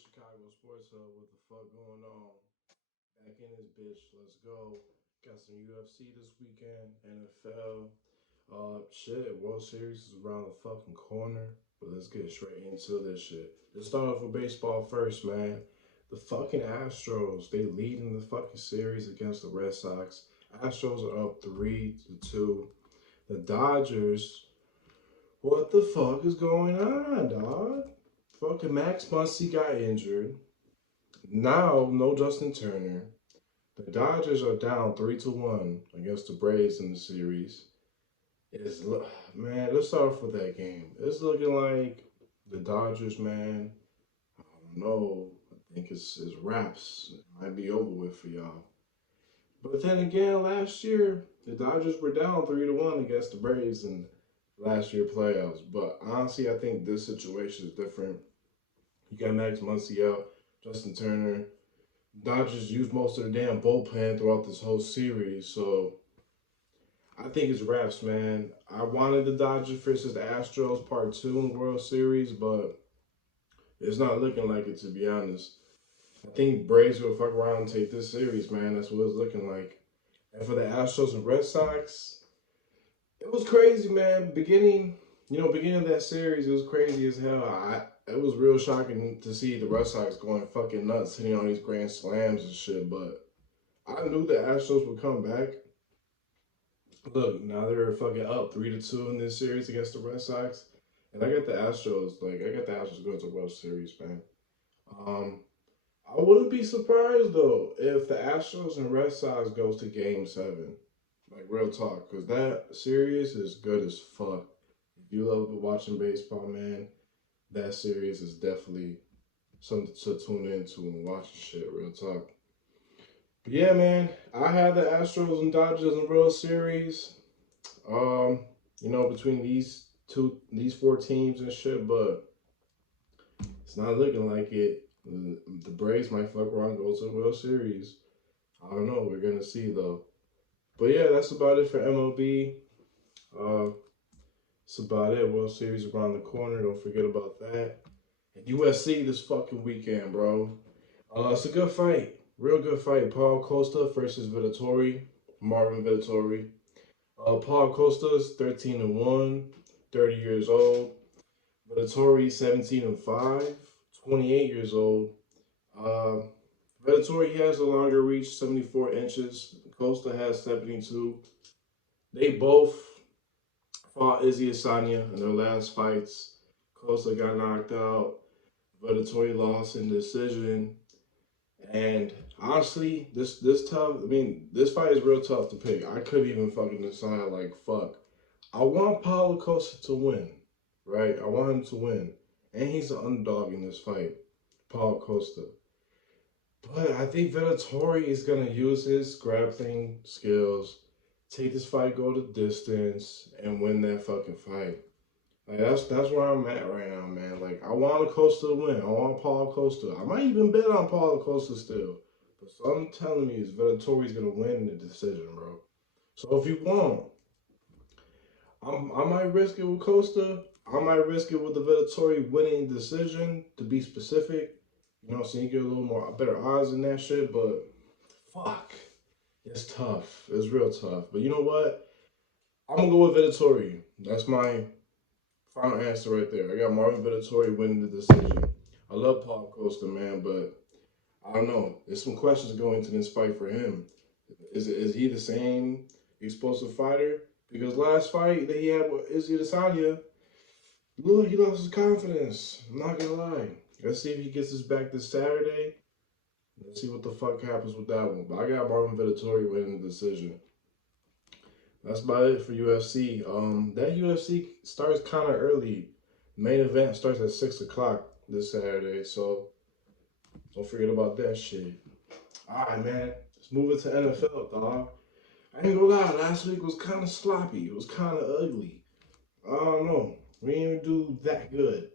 Chicago Sports Hub. What the fuck going on? Back in this bitch. Let's go. Got some UFC this weekend. NFL. Shit. World Series is around the fucking corner. But let's get straight into this shit. Let's start off with baseball first, man. The fucking Astros. They lead in the fucking series against the Red Sox. Astros are up 3-2. The Dodgers. What the fuck is going on, dog? Fucking Max Muncy got injured. Now, no Justin Turner. The Dodgers are down 3-1 against the Braves in the series. It's, man, let's start off with that game. It's looking like the Dodgers, man. I don't know. I think it's wraps. It might be over with for y'all. But then again, last year the Dodgers were down 3-1 against the Braves in last year playoffs. But honestly, I think this situation is different. You got Max Muncy out, Justin Turner. Dodgers used most of the damn bullpen throughout this whole series, so I think it's wraps, man. I wanted the Dodgers versus the Astros Part 2 in the World Series, but it's not looking like it, to be honest. I think Braves will fuck around and take this series, man. That's what it's looking like. And for the Astros and Red Sox, it was crazy, man. Beginning of that series, it was crazy as hell. It was real shocking to see the Red Sox going fucking nuts, hitting on these grand slams and shit. But I knew the Astros would come back. Look, now they're fucking up 3-2 in this series against the Red Sox, and I got the Astros. I got the Astros going to the World Series, man. Um, I wouldn't be surprised though if the Astros and Red Sox goes to Game 7. Like real talk, because that series is good as fuck. If you love watching baseball, man, that series is definitely something to tune into and watch shit. Real talk. But yeah, man, I had the Astros and Dodgers in the World Series. Um, between these four teams and shit, but it's not looking like it. The Braves might fuck around and go to the World Series. I don't know. We're gonna see though. But yeah, that's about it for MLB. Uh, That's about it. World Series around the corner. Don't forget about that. And USC this fucking weekend, bro. It's a good fight. Real good fight. Paul Costa versus Vettori. Marvin Vettori. Paul Costa's 13-1, 30 years old. Vettori 17-5, 28 years old. Uh, Vettori has a longer reach, 74 inches. Costa has 72. They both fought Izzy Asanya in their last fights. Costa got knocked out. Vettori lost in decision. And honestly, this tough. I mean, this fight is real tough to pick. I couldn't even fucking decide. Like fuck, I want Paulo Costa to win, right? I want him to win, and he's an underdog in this fight, Paulo Costa. But I think Vettori is gonna use his grappling skills, take this fight, go the distance, and win that fucking fight. Like that's where I'm at right now, man. Like I want Costa to win. I want Paul Costa. I might even bet on Paul Costa still. But something telling me is Vettori's gonna win in the decision, bro. So if you want, I might risk it with Costa. I might risk it with the Vettori winning decision to be specific. So you get a little more better odds in that shit. But fuck, it's tough. It's real tough. But you know what? I'm gonna go with Vettori. That's my final answer right there. I got Marvin Vettori winning the decision. I love Paul Costa, man, but I don't know. There's some questions going into this fight for him. Is he the same explosive fighter? Because last fight that he had with Izzy Adesanya, look, he lost his confidence. I'm not gonna lie. Let's see if he gets this back this Saturday. Let's see what the fuck happens with that one. But I got Marvin Vettori winning the decision. That's about it for UFC. That UFC starts kind of early. Main event starts at 6 o'clock this Saturday, so don't forget about that shit. All right, man. Let's move it to NFL, dog. I ain't gonna lie. Last week was kind of sloppy. It was kind of ugly. I don't know. We didn't do that good.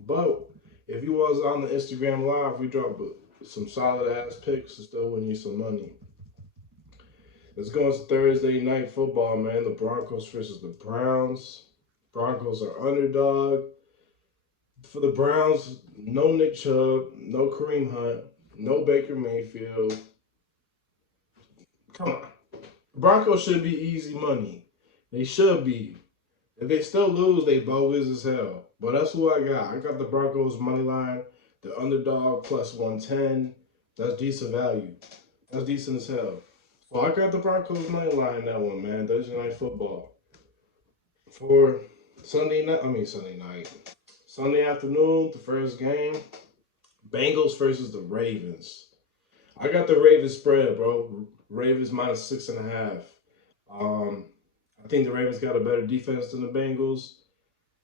But if you was on the Instagram live, we dropped some solid ass picks to still win you some money. Let's go into Thursday night football, man. The Broncos versus the Browns. Broncos are underdog. For the Browns, no Nick Chubb, no Kareem Hunt, no Baker Mayfield. Come on. Broncos should be easy money. They should be. If they still lose, they bogus as hell. But that's who I got. I got the Broncos money line, the underdog plus 110. That's decent value. That's decent as hell. So I got the Broncos money line in that one, man. Thursday night football. For Sunday night. Sunday afternoon, the first game. Bengals versus the Ravens. I got the Ravens spread, bro. Ravens minus 6.5. Um, I think the Ravens got a better defense than the Bengals.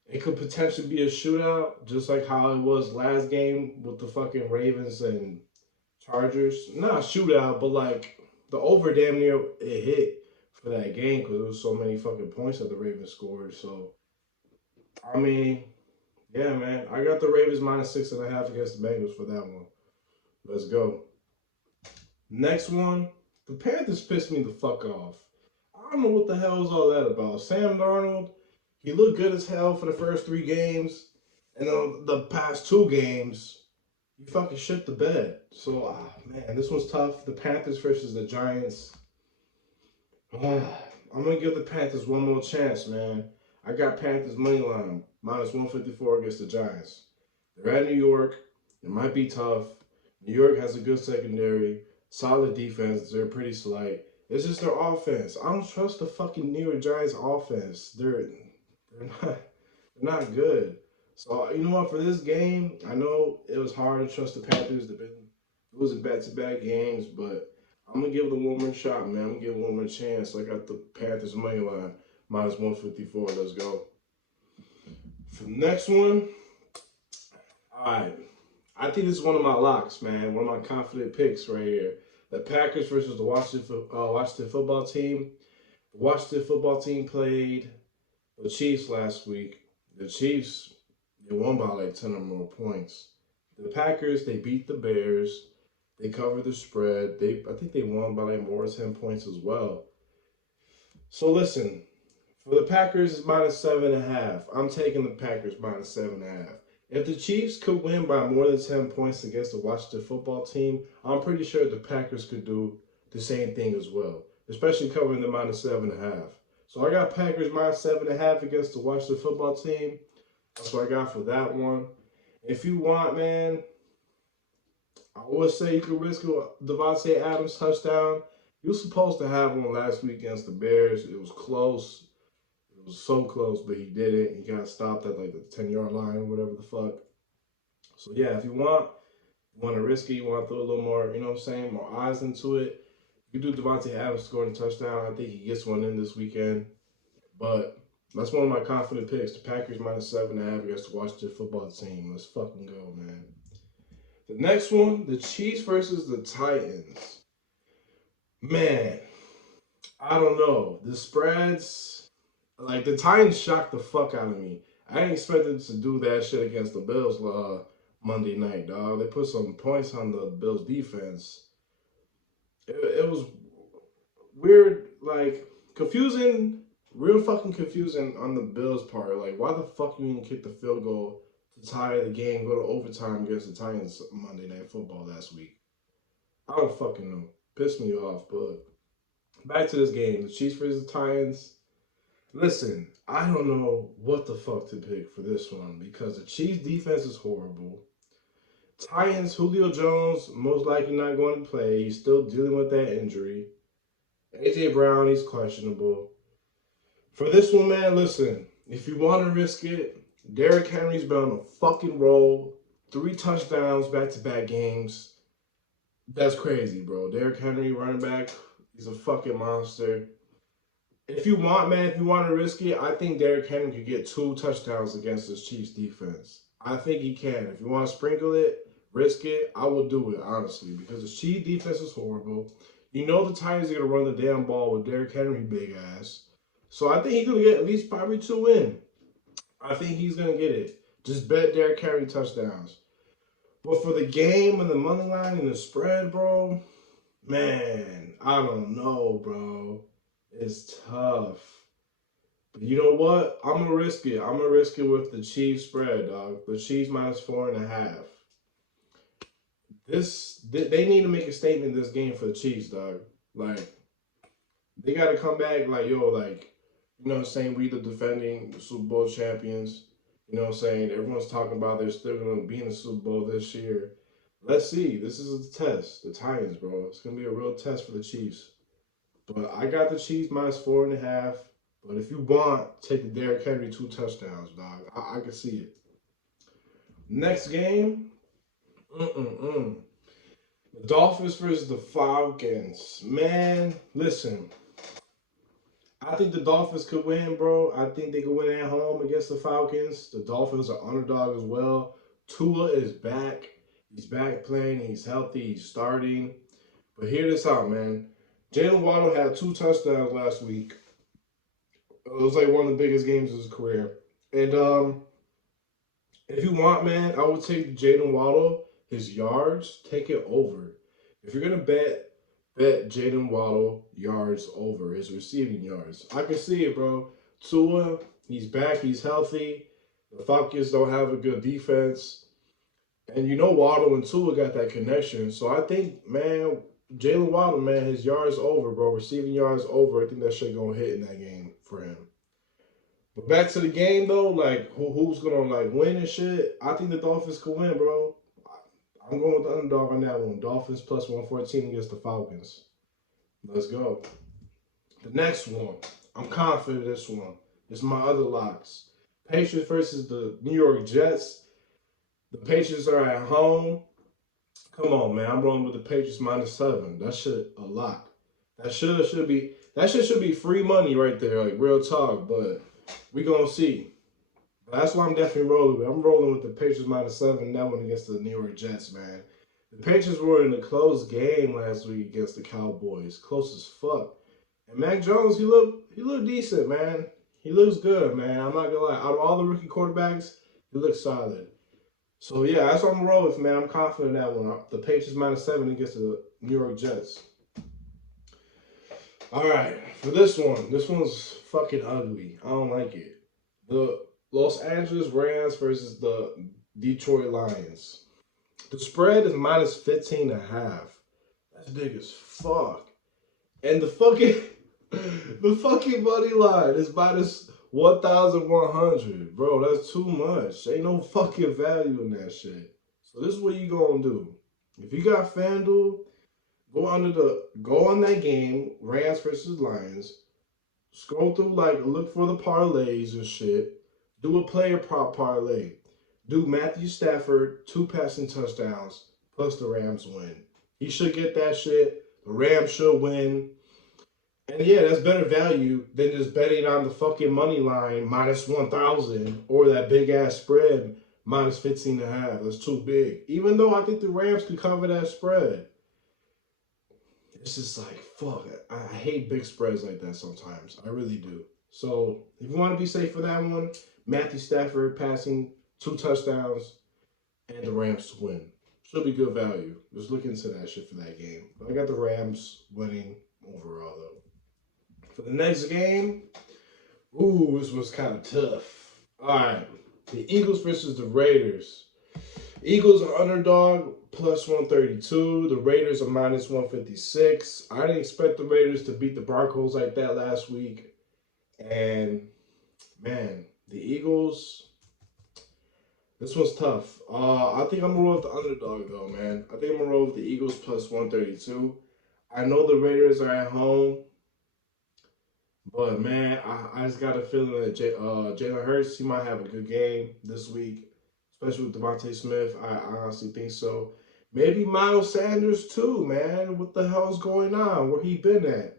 It could potentially be a shootout, just like how it was last game with the fucking Ravens and Chargers. Not a shootout, but like the over damn near it hit for that game because there was so many fucking points that the Ravens scored. So I mean, yeah, man, I got the Ravens minus 6.5 against the Bengals for that one. Let's go. Next one, the Panthers pissed me the fuck off. I don't know what the hell is all that about. Sam Darnold, he looked good as hell for the first 3 games, and then the past 2 games, he fucking shit the bed. So, man, this one's tough. The Panthers versus the Giants. I'm gonna give the Panthers one more chance, man. I got Panthers money line minus 154 against the Giants. They're at New York. It might be tough. New York has a good secondary, solid defense. They're pretty slight. It's just their offense. I don't trust the fucking New York Giants offense. They're not good. So you know what? For this game, I know it was hard to trust the Panthers. They've been losing back-to-back games, but I'm gonna give them one more shot, man. I'm gonna give them one more chance. I got the Panthers money line minus 154. Let's go. For the next one, all right. I think this is one of my locks, man. One of my confident picks right here. The Packers versus the Washington football team. The Washington football team played the Chiefs last week. The Chiefs, they won by like 10 or more points. The Packers, they beat the Bears. They covered the spread. I think they won by like more than 10 points as well. So listen, for the Packers, it's minus 7.5. I'm taking the Packers minus 7.5. If the Chiefs could win by more than 10 points against the Washington football team, I'm pretty sure the Packers could do the same thing as well, especially covering the minus 7.5. So I got Packers minus 7.5 against the Washington football team. That's what I got for that one. If you want, man, I would say you could risk a Devontae Adams touchdown. He was supposed to have one last week against the Bears. It was close. It was so close, but he did it. He got stopped at like the 10-yard line, whatever the fuck. So yeah, if you want to risk it, you want to throw a little more, you know what I'm saying, more eyes into it, you do Devontae Adams scoring a touchdown. I think he gets one in this weekend. But that's one of my confident picks. The Packers minus 7.5 against the Washington football team. Let's fucking go, man. The next one, the Chiefs versus the Titans. Man, I don't know. The spreads, like the Titans shocked the fuck out of me. I didn't expect them to do that shit against the Bills Monday night, dog. They put some points on the Bills defense. It was weird, like confusing, real fucking confusing on the Bills part. Like, why the fuck you didn't kick the field goal to tie the game, go to overtime against the Titans Monday Night Football last week? I don't fucking know. Pissed me off, but back to this game. The Chiefs versus the Titans. Listen, I don't know what the fuck to pick for this one because the Chiefs defense is horrible. Titans, Julio Jones, most likely not going to play. He's still dealing with that injury. AJ Brown, he's questionable. For this one, man, listen, if you want to risk it, Derrick Henry's been on a fucking roll. 3 touchdowns back-to-back games. That's crazy, bro. Derrick Henry, running back, he's a fucking monster. If you want, man, if you want to risk it, I think Derrick Henry could get 2 touchdowns against this Chiefs defense. I think he can. If you want to sprinkle it, risk it, I will do it, honestly, because the Chiefs defense is horrible. You know the Titans are going to run the damn ball with Derrick Henry big ass. So I think he's going to get at least probably 2 in. I think he's going to get it. Just bet Derrick Henry touchdowns. But for the game and the money line and the spread, bro, man, I don't know, bro. It's tough. But you know what? I'm gonna risk it. I'm gonna risk it with the Chiefs spread, dog. The Chiefs minus 4.5. They need to make a statement in this game for the Chiefs, dog. Like they gotta come back like yo, like you know what I'm saying, we the defending Super Bowl champions. You know what I'm saying? Everyone's talking about they're still gonna be in the Super Bowl this year. Let's see. This is a test. The Titans, bro. It's gonna be a real test for the Chiefs. But I got the Chiefs minus 4.5. But if you want, take the Derrick Henry 2 touchdowns, dog. I can see it. Next game, the Dolphins versus the Falcons. Man, listen. I think the Dolphins could win, bro. I think they could win at home against the Falcons. The Dolphins are underdog as well. Tua is back. He's back playing. He's healthy. He's starting. But hear this out, man. Jalen Waddle had 2 touchdowns last week. It was like one of the biggest games of his career. And if you want, man, I would take Jalen Waddle, his yards, take it over. If you're gonna bet Jalen Waddle yards over his receiving yards. I can see it, bro. Tua, he's back, he's healthy. The Falcons don't have a good defense. And you know Waddle and Tua got that connection. So I think, man, Jalen Waddle, man, his yards over, bro. Receiving yards over. I think that shit gonna hit in that game for him. But back to the game though, like who's gonna like win and shit? I think the Dolphins could win, bro. I'm going with the underdog on that one. Dolphins plus 114 against the Falcons. Let's go. The next one, I'm confident this one. It's my other locks. Patriots versus the New York Jets. The Patriots are at home. Come on, man. I'm rolling with the Patriots minus 7. That shit a lock. That should be free money right there, like real talk. But we gonna see. That's why I'm definitely rolling with. I'm rolling with the Patriots minus 7. That one against the New York Jets, man. The Patriots were in a close game last week against the Cowboys, close as fuck. And Mac Jones, he looked decent, man. He looks good, man. I'm not gonna lie. Out of all the rookie quarterbacks, he looks solid. So yeah, that's what I'm rolling with, man. I'm confident in that one. The Patriots minus 7 against the New York Jets. All right, for this one's fucking ugly. I don't like it. The Los Angeles Rams versus the Detroit Lions. The spread is minus 15.5. That's big as fuck. And the fucking money line is minus 1,100. Bro, that's too much. Ain't no fucking value in that shit. So this is what you gonna do. If you got FanDuel, go on that game, Rams versus Lions. Scroll through, like, look for the parlays and shit. Do a player prop parlay. Do Matthew Stafford 2 passing touchdowns plus the Rams win. He should get that shit. The Rams should win. And yeah, that's better value than just betting on the fucking money line minus 1,000 or that big ass spread minus 15.5. That's too big. Even though I think the Rams could cover that spread. It's just like, fuck. I hate big spreads like that sometimes. I really do. So if you want to be safe for that one, Matthew Stafford passing 2 touchdowns and the Rams to win. Should be good value. Just look into that shit for that game. But I got the Rams winning overall though. For the next game, this was kind of tough. All right, the Eagles versus the Raiders. Eagles are underdog plus 132. The Raiders are minus 156. I didn't expect the Raiders to beat the Broncos like that last week. And man, the Eagles, this one's tough. I think I'm gonna roll with the underdog though, man. I think I'm gonna roll with the Eagles plus 132. I know the Raiders are at home, but man, I just got a feeling that Jalen Hurts, he might have a good game this week, especially with Devontae Smith. I honestly think so. Maybe Miles Sanders too, man. What the hell's going on? Where he been at?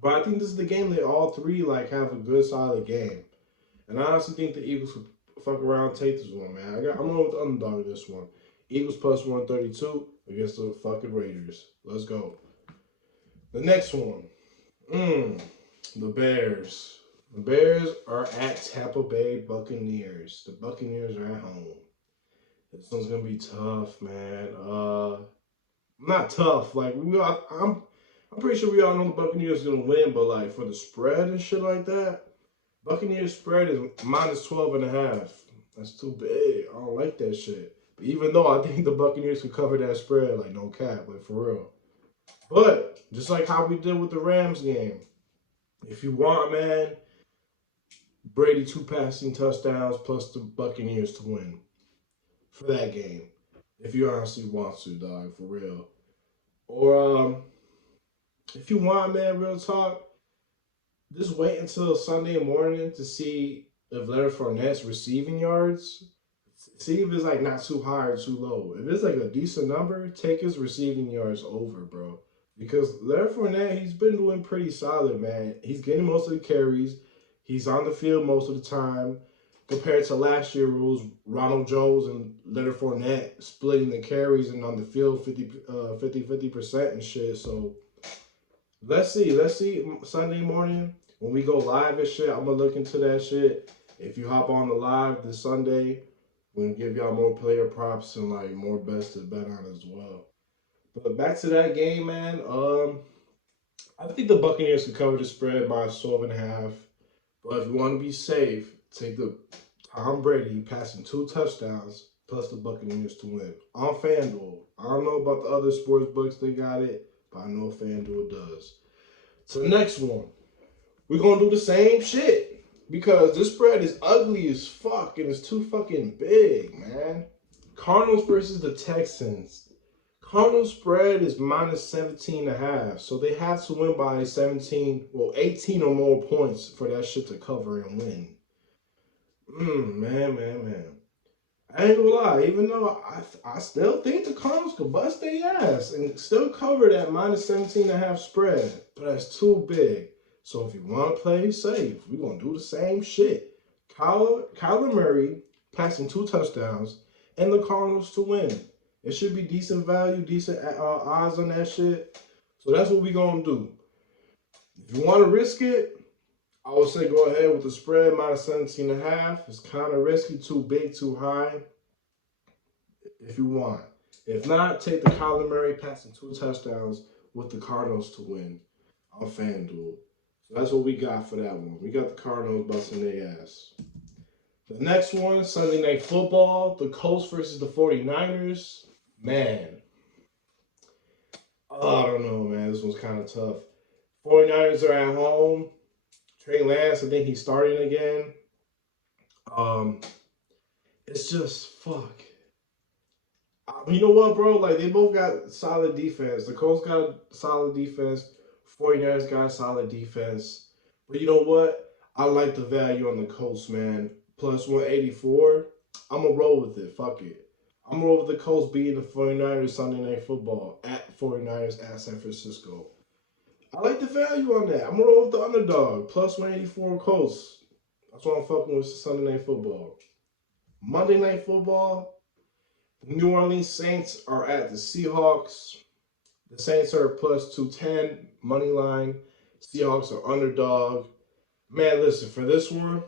But I think this is the game that all three like have a good solid game. And I honestly think the Eagles could fuck around and take this one, man. I'm going with the underdog this one. Eagles plus 132 against the fucking Raiders. Let's go. The next one. The Bears. The Bears are at Tampa Bay Buccaneers. The Buccaneers are at home. This one's gonna be tough, man. Not tough. Like I'm pretty sure we all know the Buccaneers are gonna win, but like for the spread and shit like that, Buccaneers spread is minus 12.5. That's too big. I don't like that shit. But even though I think the Buccaneers could cover that spread, like no cap, like for real. But just like how we did with the Rams game, if you want, man, Brady 2 passing touchdowns plus the Buccaneers to win for that game. If you honestly want to, dog, for real. Or if you want, man, real talk, just wait until Sunday morning to see if Leonard Fournette's receiving yards. See if it's like not too high or too low. If it's like a decent number, take his receiving yards over, bro. Because Leonard Fournette, he's been doing pretty solid, man. He's getting most of the carries. He's on the field most of the time. Compared to last year, it was Ronald Jones and Leonard Fournette splitting the carries and on the field 50% and shit. So let's see. Let's see Sunday morning when we go live and shit. I'm going to look into that shit. If you hop on the live this Sunday, we're going to give y'all more player props and like more bets to bet on as well. But back to that game, man. I think the Buccaneers can cover the spread by 12.5. But if you want to be safe, take the Tom Brady passing 2 touchdowns plus the Buccaneers to win on FanDuel. I don't know about the other sports books they got it, but I know FanDuel does. So the next one, we're gonna do the same shit because this spread is ugly as fuck and it's too fucking big, man. Cardinals versus the Texans. Cardinals spread is minus 17.5, so they have to win by 18 or more points for that shit to cover and win. Man. I ain't gonna lie, even though I still think the Cardinals could bust their ass and still cover that minus 17.5 spread, but that's too big. So if you want to play safe, we're going to do the same shit. Kyler Murray passing 2 touchdowns and the Cardinals to win. It should be decent value, decent odds on that shit. So that's what we're going to do. If you want to risk it, I would say go ahead with the spread minus 17.5. It's kind of risky, too big, too high. If you want. If not, take the Kyler Murray passing 2 touchdowns with the Cardinals to win on FanDuel. So that's what we got for that one. We got the Cardinals busting their ass. The next one, Sunday Night Football, the Colts versus the 49ers. Man. Oh, I don't know, man. This one's kind of tough. 49ers are at home. Trey Lance, I think he's starting again. It's just, fuck. You know what, bro? Like, they both got solid defense. The Colts got solid defense. 49ers got solid defense. But you know what? I like the value on the Colts, man. Plus 184. I'm going to roll with it. Fuck it. I'm going to roll with the Colts beating the 49ers Sunday Night Football at 49ers at San Francisco. I like the value on that. I'm going to roll with the underdog. Plus 184 Colts. That's what I'm fucking with Sunday Night Football. Monday Night Football. The New Orleans Saints are at the Seahawks. The Saints are plus 210 money line. Seahawks are underdog. Man, listen, for this one,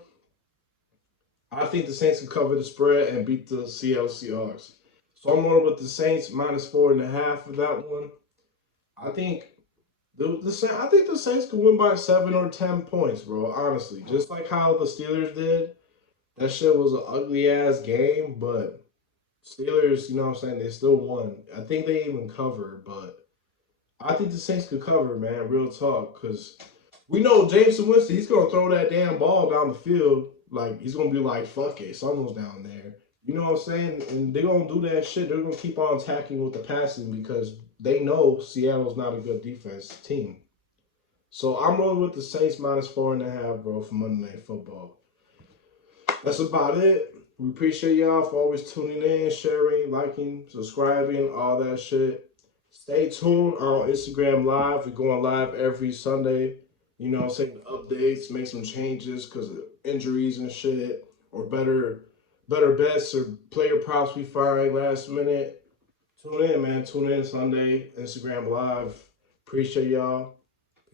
I think the Saints can cover the spread and beat the Seattle Seahawks. So I'm going with the Saints minus 4.5 for that one. I think the Saints can win by 7 or 10 points, bro. Honestly, just like how the Steelers did. That shit was an ugly ass game, but Steelers, you know what I'm saying, they still won. I think they even covered, but I think the Saints could cover, man, real talk, because we know Jameson Winston, he's going to throw that damn ball down the field. Like, he's going to be like, fuck it, someone's down there. You know what I'm saying? And they're going to do that shit. They're going to keep on attacking with the passing because they know Seattle's not a good defense team. So I'm rolling with the Saints minus 4.5, bro, for Monday Night Football. That's about it. We appreciate y'all for always tuning in, sharing, liking, subscribing, all that shit. Stay tuned on Instagram Live. We're going live every Sunday. You know what I'm saying? Updates, make some changes because of injuries and shit. Or better bets or player props we find last minute. Tune in, man. Tune in Sunday, Instagram Live. Appreciate y'all.